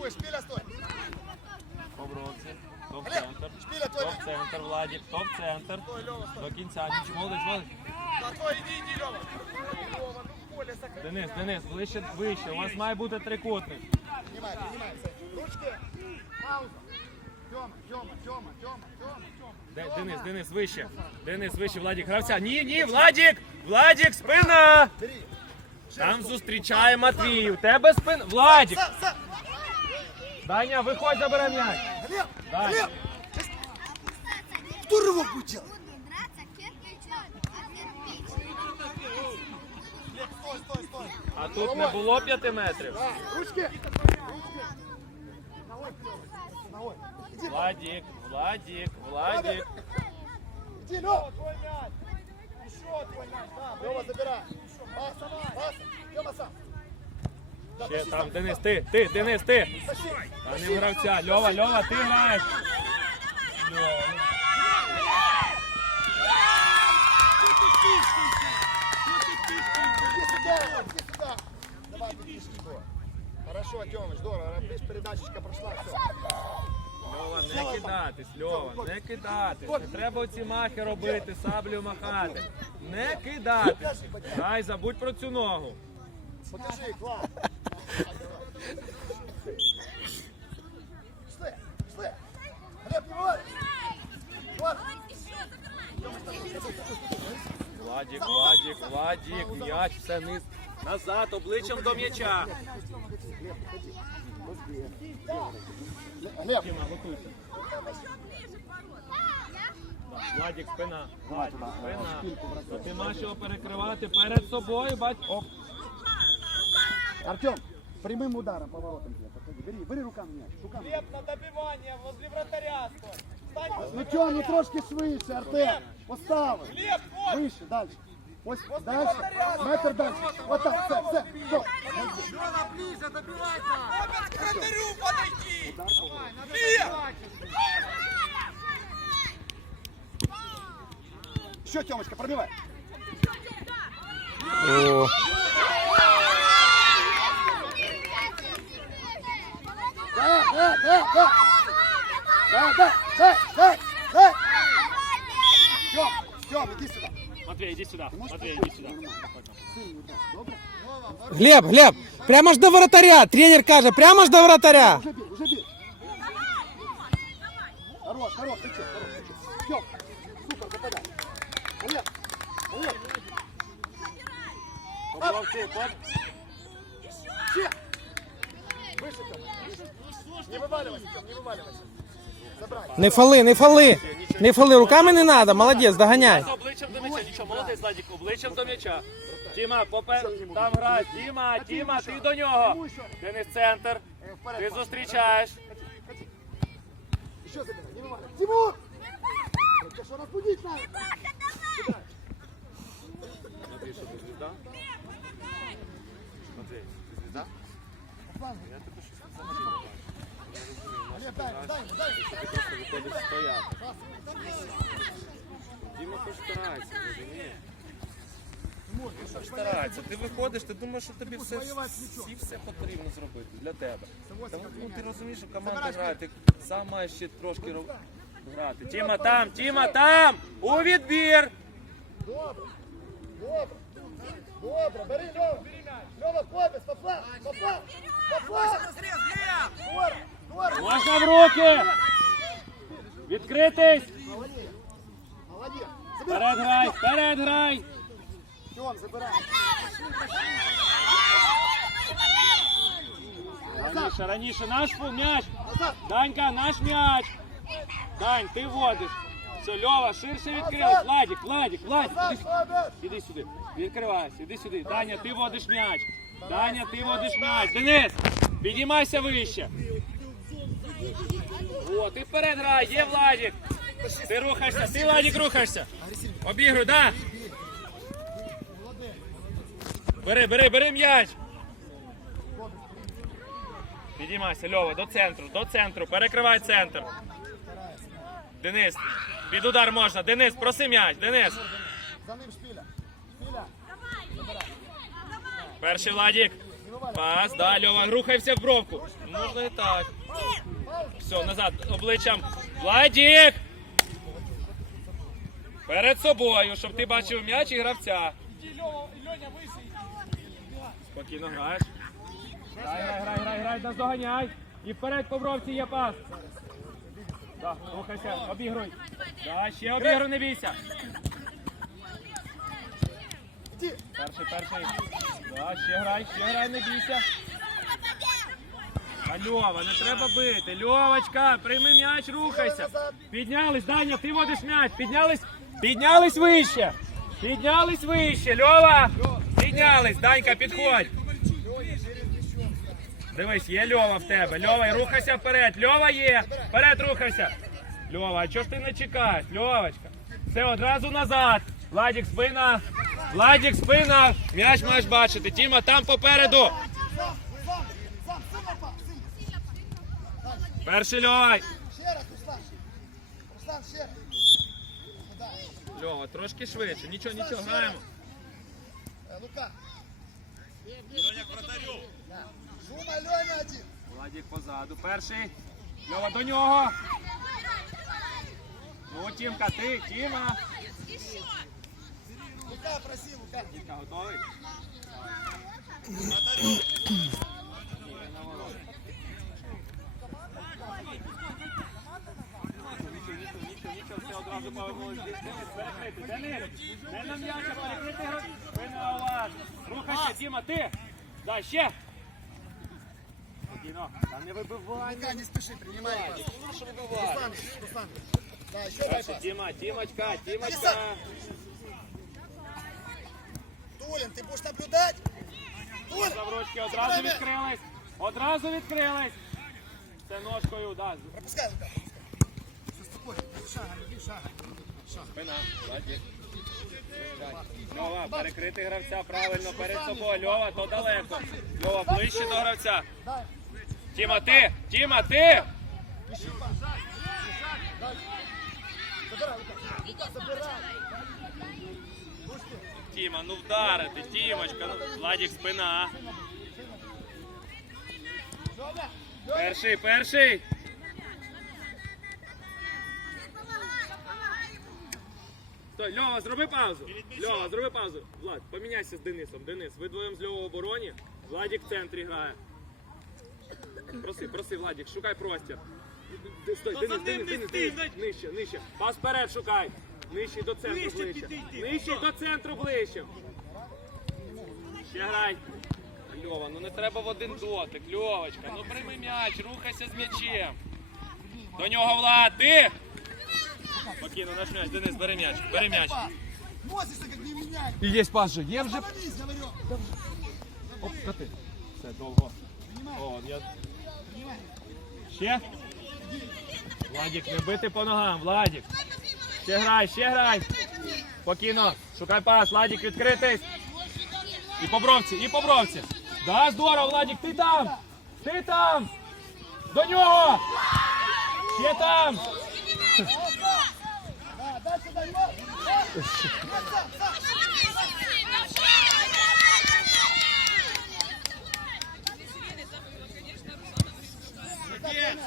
атакуєш, шпіля стой. Побровці. Топ Олег, центр. шпіля центр, Владик. Топ центр. Стой, Льова, стой. До кінця. Ніч, молодець, молодець. На твой, іди, іди, Льова. Льова, ну поле закрив. Денис, Денис, ближче, вище. У вас має бути трикутник. Піднімай, піднімай. Ручки. Пауза. Тьома, Тьома, Тьома, Тьома, Тьома. Де, Денис, Денис, вище. Денис, вище, Владик, гравця. Ні, ні, Владик! Владик, спина! Там зустрічає Матвій. У тебе спина. Владик! Са, са. Даня, виходь, забирай м'яч. Глеб, Даня. Глеб. Кто рывок будет делать? Глеб, стой, стой, стой. А тут не було п'яти метрів. Да, ручки. Ручки. Ногой вперед. Ногой. Иди, Владик, Владик, Владик. иди, Лёва, твой мяч. Еще твой мяч. Да, Лёва, забирай. Паса, паса. Лёва сам. Да, Ще тащи там, сам. Денис, ти, ти, Денис, ти. Тащи. Там не гравця. Льова, Льова, ти граєш. Льова. Иди сюда, иди сюда. Давай, ты его. Хорошо, Тёмыч, здорово. Видишь, передачечка прошла, все. Льова, не кидатись, Льова, не кидатись. Не треба оці махи робити, саблю махати. Не кидатись. Дай, забудь про цю ногу. Покажи, класс. Владик, Владик, Владик, м'яч, все низ. Назад, обличчям до м'яча. Глеб, Тіма, готуйся. Владик, спина. Владик, спина. Ти маєш його перекривати перед собою, бать. Оп. Артем, прямым ударом поворотом. Бери, бери руками мяч. Руками. Глеб на добивание возле вратаря стой. Ну чого, не ну трошки швидше, Артем. Постави. Выше, дальше. Ось дальше, Метр дальше. Вот так, все, все. все. Лена, ближе, добивайся. К вратарю подойти. Давай, надо добивать. Еще, Тёмочка, пробивай. О. сюда. Матвей, иди сюда. Глеб, Глеб, прямо ж до вратаря. Тренер каже, прямо ж до вратаря. Уже бей, уже бей. Хорош, хорош, ты чё, хорош, ты чё. Тём, супер, попадай. Олег, Олег, Побровці, поп. все. Выше, Тём, выше. Не вываливайся, Тём, не вываливайся. Не фали, не фали. Не фали, руками не треба, молодець, доганяй. Обличчям до м'яча. Нічого, молодець, Владик, обличчям до м'яча. Тіма, попер... там грай. Тіма, Тіма, ти до нього. Денис центр. Ти зустрічаєш. Вываливайся. Тимур! Тебя что, разбудить надо? Матвій, що ти звізда? Матвій, ти звізда? Просто виходиш стояти. Діма хоч старається, розумієш? Хоч старається. Ти виходиш, ти думаєш, що тобі все, всі все потрібно зробити для тебе. Тому ну, ти розумієш, що команда грає, ти сам маєш ще трошки роб- грати. Тіма там, Тіма там! У відбір! Добре, добре, добре, бери Льова, Льова, хлопець, поплав, поплав, поплав. Можна в руки! Відкритись! Вперед грай! Вперед грай! Тьом, забирай. Раніше, раніше, наш м'яч! Данька, наш м'яч! Дань, ти водиш! Все, Льова, ширше відкрились! Владик, Владик, Владик! Іди, хлопець. іди сюди! Відкривайся, іди сюди! Даня, ти водиш м'яч! Даня, ти водиш м'яч! Денис, підіймайся вище! О, ти вперед грай, є Владик! Ти рухаєшся, ти Владик рухаєшся! Обігруй, да! Бери, бери, бери м'яч! Підіймайся, Льова, до центру, до центру, перекривай центр. Денис, під удар можна. Денис, проси м'яч, Денис. За ним шпіля. Шпіля. Перший Владик. Пас, да, Льова, рухайся в бровку. Можна і так. Все, назад, обличчям. Владік! Перед собою, щоб ти бачив м'яч і гравця. Спокійно граєш. Грай, грай, грай, грай, грай, наздоганяй. І вперед по бровці є пас. Да, рухайся, обігруй. Да, ще обігруй, не бійся. Перший, перший. Да, ще грай, ще грай, не бійся. А Льова, не треба бити. Льовочка, прийми м'яч, рухайся. Піднялись, Даня, ти водиш м'яч. Піднялись, піднялись вище. Піднялись вище. Льова, піднялись. Данька, підходь. Дивись, є Льова в тебе. Льова, рухайся вперед. Льова є. Вперед рухайся. Льова, а чого ж ти не чекаєш? Льовочка. Все, одразу назад. Владік, спина. Владік, спина. М'яч маєш бачити. Тіма, там попереду. Перший Льовай. Ще раз, Руслан. Руслан, ще раз. Льова, трошки швидше. Нічого, нічого, граємо. Е, Лука. Шума, Льоня один. Владік позаду. Перший. Льова до нього. Ну, Тімка, ти, Тіма. Лука, проси, Лука. Тімка, готовий? Нічого, одразу перекрити. Денис, не на м'яча, перекрити гра. Ви на овад. Рухайся, Тіма, ти. Да, ще. Спокійно. Та не вибивай. Лука, не спеши, принимай пас. Ну, що вибивай? Руслан, Руслан. Да, еще дай пас. Тіма, Тімочка, Тімочка. Тулин, ты будешь наблюдать? Тулин, Завручки одразу відкрились. Одразу відкрились. Це ножкою, да. пропускай, Лука. Спина, Владик. Льова, перекрити гравця правильно перед собою. Льова, то далеко. Льова, ближче до гравця. Тіма, ти! Тіма, ти! Тіма, ну вдарити, Тімочка. Ну, Владик, спина. Перший, перший. Стой, Льова, зроби паузу. Льова, зроби паузу. Влад, поміняйся з Денисом. Денис, ви двоєм з Львова в обороні. Владик в центрі грає. Проси, проси, Владик, шукай простір. Д- Стой, Денис, Денис, Денис, Денис, нижче, нижче. Пас вперед шукай. Нижче до центру ближче. Нижче до центру ближче. Ще грай. Льова, ну не треба в один дотик. Льовочка, ну прийми м'яч, рухайся з м'ячем. До нього Влад, ти! Спокійно, наш м'яч, Денис, бери м'яч, бери м'яч. Носишься, как не меняй. И есть пас же. Є вже. Остановись, говорю. Оп, коти. Все, довго. О, я... Ще? Владік, не бити по ногам, Владік. Ще грай, ще грай. Спокійно, шукай пас, Владік, відкритись. І по бровці, і по бровці. Да, здорово, Владік, ти там! Ти там! До нього! Ще там! Да, дальше дай пас. Да. Нет, сам, сам.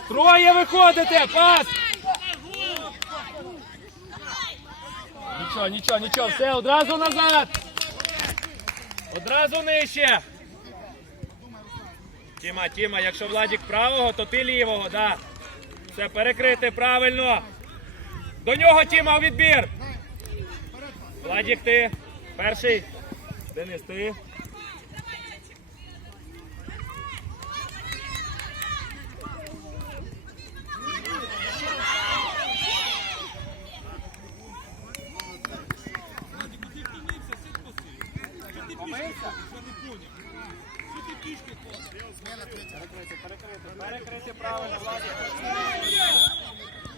Троє виходите, пас! Нічого, нічого, нічого, все, одразу назад! Одразу нижче! Тіма, Тіма, якщо Владік правого, то ти лівого, да. Все, перекрити правильно. До нього, Тіма, у відбір. Владік, ти. Перший. Денис, ти. Перекрити, перекрити, перекрити правильно, Владик.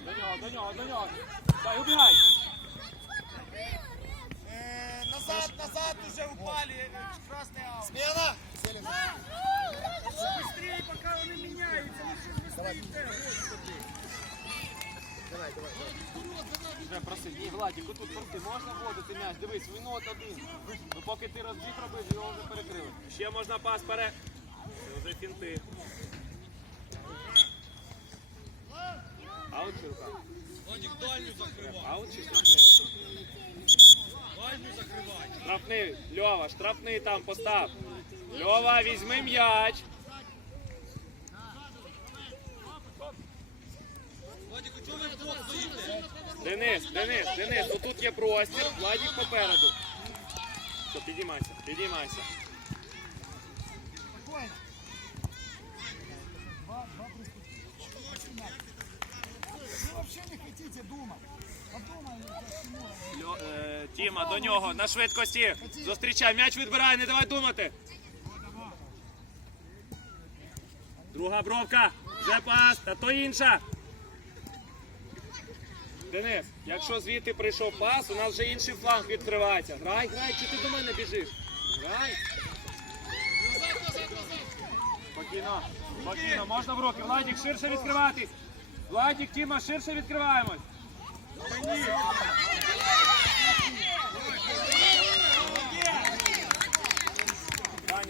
До нього, до нього, до нього. Дай, убігай Э, Назад, назад уже упали. Красный аут. Смена. Быстрее, пока вони міняються. Ви що ж ви стоїте? Господи. Вже проси, ні, Владик, отут проси, можна вводити м'яч, дивись, він от один. Ну поки ти розбіг робив, його вже перекрили. Ще можна пас пере... Показує фінти. Аут чи рука? Аут чи штрафний? Штрафний, Льова, штрафний там постав. Льова, візьми м'яч. Денис, Денис, Денис, отут є простір, Владик попереду. Все, підіймайся, підіймайся. Вы вообще не хотите думать. Подумай, почему. Тіма, до нього, на швидкості. Зустрічай, м'яч відбирай, не давай думати. Друга бровка. Вже пас, та то інша. Денис, якщо звідти прийшов пас, у нас вже інший фланг відкривається. Грай, грай, чи ти до мене біжиш? Грай. Спокійно, спокійно, можна в руки. Владик, ширше відкриватись. Владик, Тіма, ширше відкриваємось. Таня,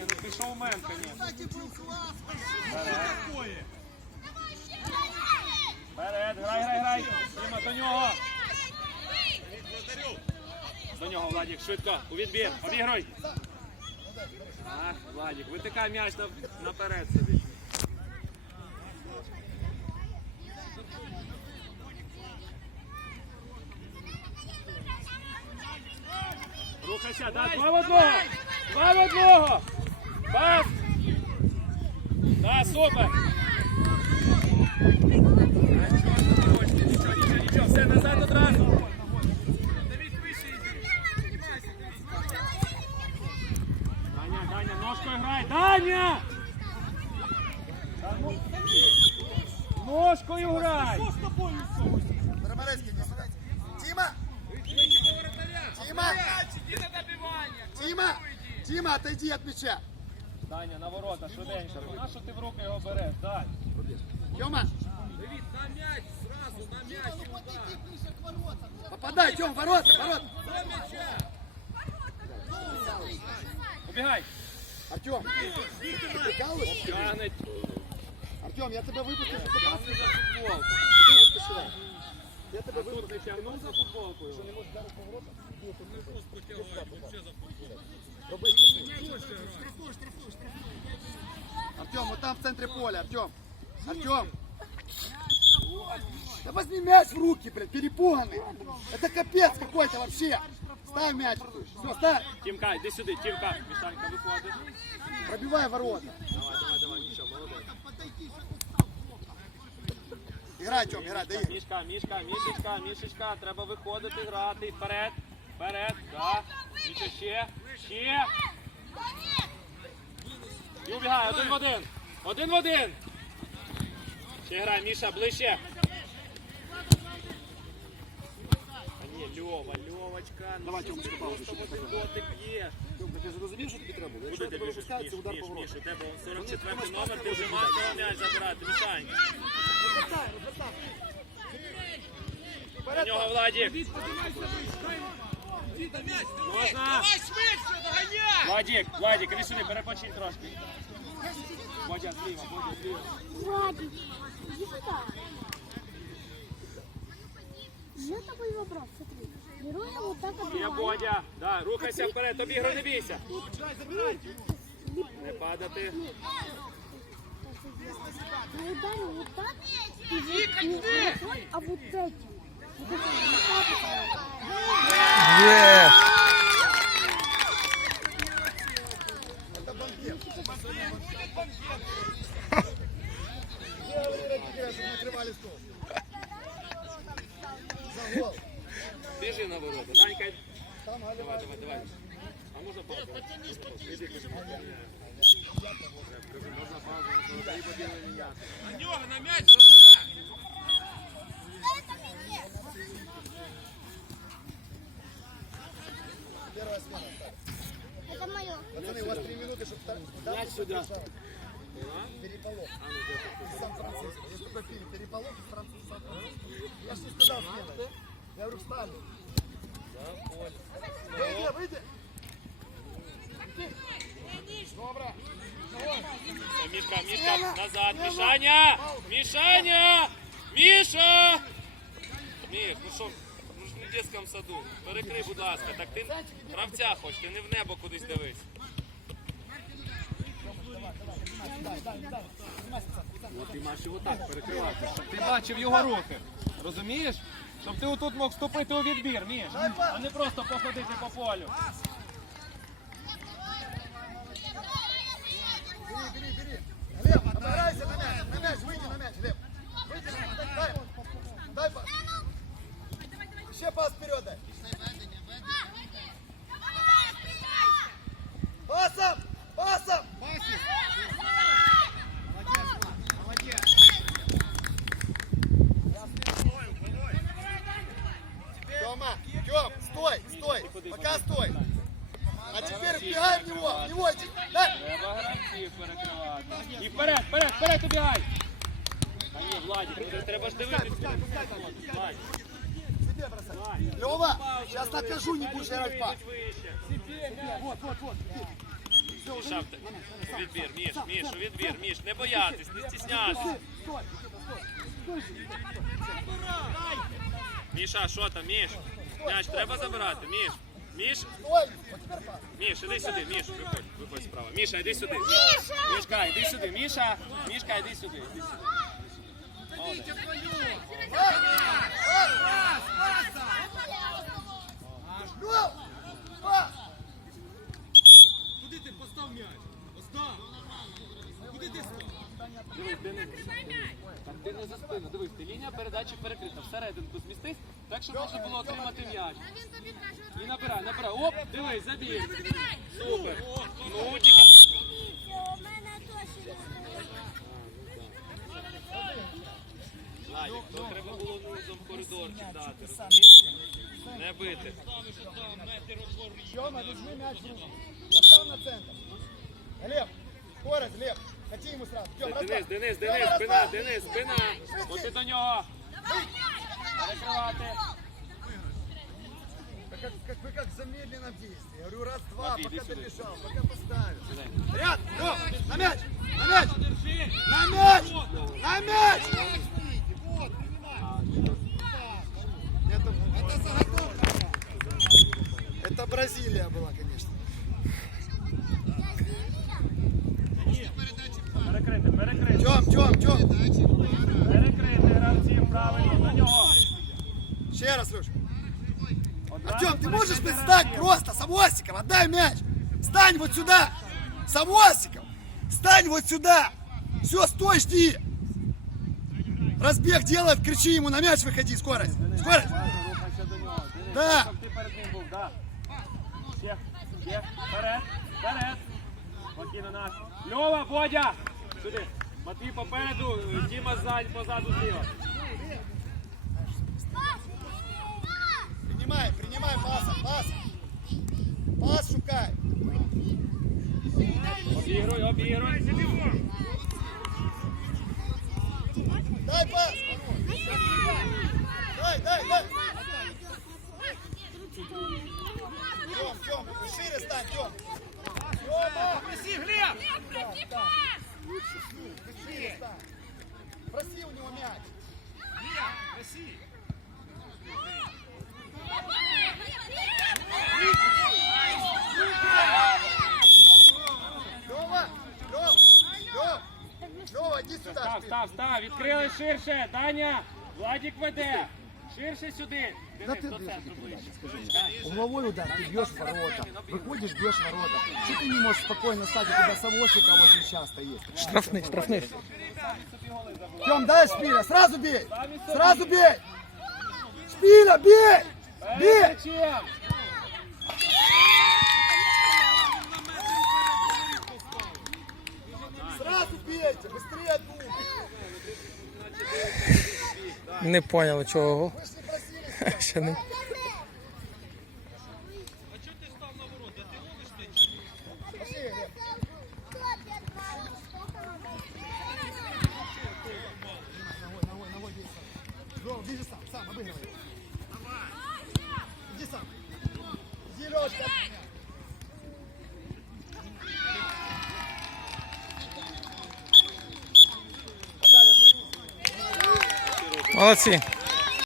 ну пішов у мен, конечно. Вперед, грай, грай, грай. Діма, до нього. До нього, Владик, швидко. У відбір. Обігруй. Ах, Владик, витикай м'яч наперед собі. Рухайся, да, два в одного. Два в одного. Пас. Да, супер. Нічого, нічого, нічого, все назад одразу. Даня, Даня, ножкою Ну- Ножкою грай! Сюда. Тима! Тима! Тима, отойди от мяча. Даня, на ворота, швиденько. На що ти в руки його береш? Дай. Тёма! Попадай, Тём, ворота, ворота! Убігай. Артем, Тянет. Артем, я тебя випустив Тянет за футболку. Я тебя Тут не тягнув за футболку. Артем, вот там в центре поля, Артем. Артем. Да возьми мяч в руки, блядь, перепуганный. Это капец какой-то вообще. Ставь мяч. Все, ставь. Тімка, йди сюди, Тімка. Мішанька виходить. Пробивай ворота. Давай, давай, давай, нічого, молодець. Играй, Тем, играй, дай. Мішка, мішка, мішечка, мішечка, треба виходити, грати. Вперед, вперед, да. Нічого ще, ще. І убігай, один в один. Один в один. Ще грай, Міша, ближче. Льова, Льовочка, ну Давай, що Тьомочка, ти паузу, просто ще в один дотик б'єш. Ти зрозумів, що тобі треба? Якщо Куди ти тебе біжиш? випускають, це Міш, удар Міш, по воротам. Міш, у тебе 44 номер, ти вже маєш того м'яч забирати, Мішань. На нього Владик. Можна? Давай швидше, доганяй! Владик, Владик, іди сюди, перепочинь трошки. Бодя, зліва, Бодя, зліва. Владик, иди сюда. Я тобой вопрос, смотри. Беру я вот так Є обнимаю. Бодя. Да, рухайся вперед, обігруй, не бійся. Лип- Не падати. Я ударил вот так. И вот не вот, а вот этим. Вот этим, вот так вот. Є. Это банкет. Делали такие, чтобы накрывали стол. За гол. Біжи на ворота. Данька, Там давай, голевая. давай, давай. А можна паузу? Іди, кажи. Кажи, можна паузу, і побігли міняти. На нього, на м'яч, забирай! Первая смена. Это мое. Пацаны, у вас три минуты, чтобы... Мяч сюда. Переполох. Сан-Франциско. Есть такой фильм «Переполох» из Франциско. Я же не сказал смена. Я говорю, встали. Выйди, выйди. Добро. Мішка, Мішка, назад, Мішаня! Мішаня! Міша! Міш, ну що, ну ж не в дитячому саду. Перекрий, будь ласка. Так ти гравця хоч, ти не в небо кудись дивись. От ти маєш його так перекривати, щоб ти бачив його рухи. Розумієш? Щоб ти отут мог вступити у відбір, Міш, а не просто походити по полю. Бери, бери, бери. Глеб, обыграйся на мяч, на мяч, выйди на мяч, Глеб. Выйди на мяч, дай, дай пас. Еще пас вперед дай. Міша, що там, Міш? М'яч треба забирати, Міш. Міш. Міш, іди сюди, Міш, виходь, виходь справа. Міша, іди сюди. Мішка, іди сюди, Міша. Мішка, іди сюди. Іди сюди. Пас. Куди ти постав м'яч? Остав! Куди ти став? Дивись, Денис. Там ти не за спину. Дивись, ти лінія передачі перекрита. Всерединку змістись, так, щоб можна було отримати м'яч. І набирай, набирай. Оп, дивись, забіг. Супер. Ну, тільки... У мене точно. Владик, треба було низом в коридорчик дати, розумієш? Не бити. Тёма, возьми мяч в руку. Поставь на центр. Денис. Денис, спина. Денис, спина. От ти до нього. Перекривати. Вы как, как, вы как в замедленном действии. Я говорю, раз, два, Матвей, пока иди ты сюда. бежал, пока поставил. Ряд, Лёв, на мяч, на мяч, на мяч, на мяч. Это, это заготовка. Это Бразилия была, Отдай мяч. Встань вот сюда. С авосиком. Встань вот сюда. Все, стой, жди. Разбег делает, кричи ему на мяч, выходи. Скорость. Скорость. Рухайся до нього. Денис, Да. Щоб ти перед ним був, да. Ще, ще, вперед, вперед. Спокійно наш. Льова, Бодя! Сюди. Матвій попереду, Діма ззаді, позаду зліва. Принимай, принимай пасом, пас. Пас шукай. Обігруй, обігруй. Дай пас. Дай, дай, дай. Тём, Тём, шире стань, Тём. Тёма, Неси, Глеб! шире стань. Проси у него мяч. Глеб, неси! Лёва, Лёв, Лёв, Лёва, иди сюда. Став, став. Відкрили ширше. Даня, Владик веде. Ширше сюди. Денис, до центру ближче. Угловой удар, ты бьешь в ворота. Выходишь, бьешь в ворота. Что ты не можешь спокойно стать, у тебя совосика очень часто есть. Штрафний, штрафний. Тём, дай Шпиля, сразу бей. Сразу бей. Шпиля, бей. Бей. Сразу бейте, быстрее Не поняли чого. Ще не. Grazie.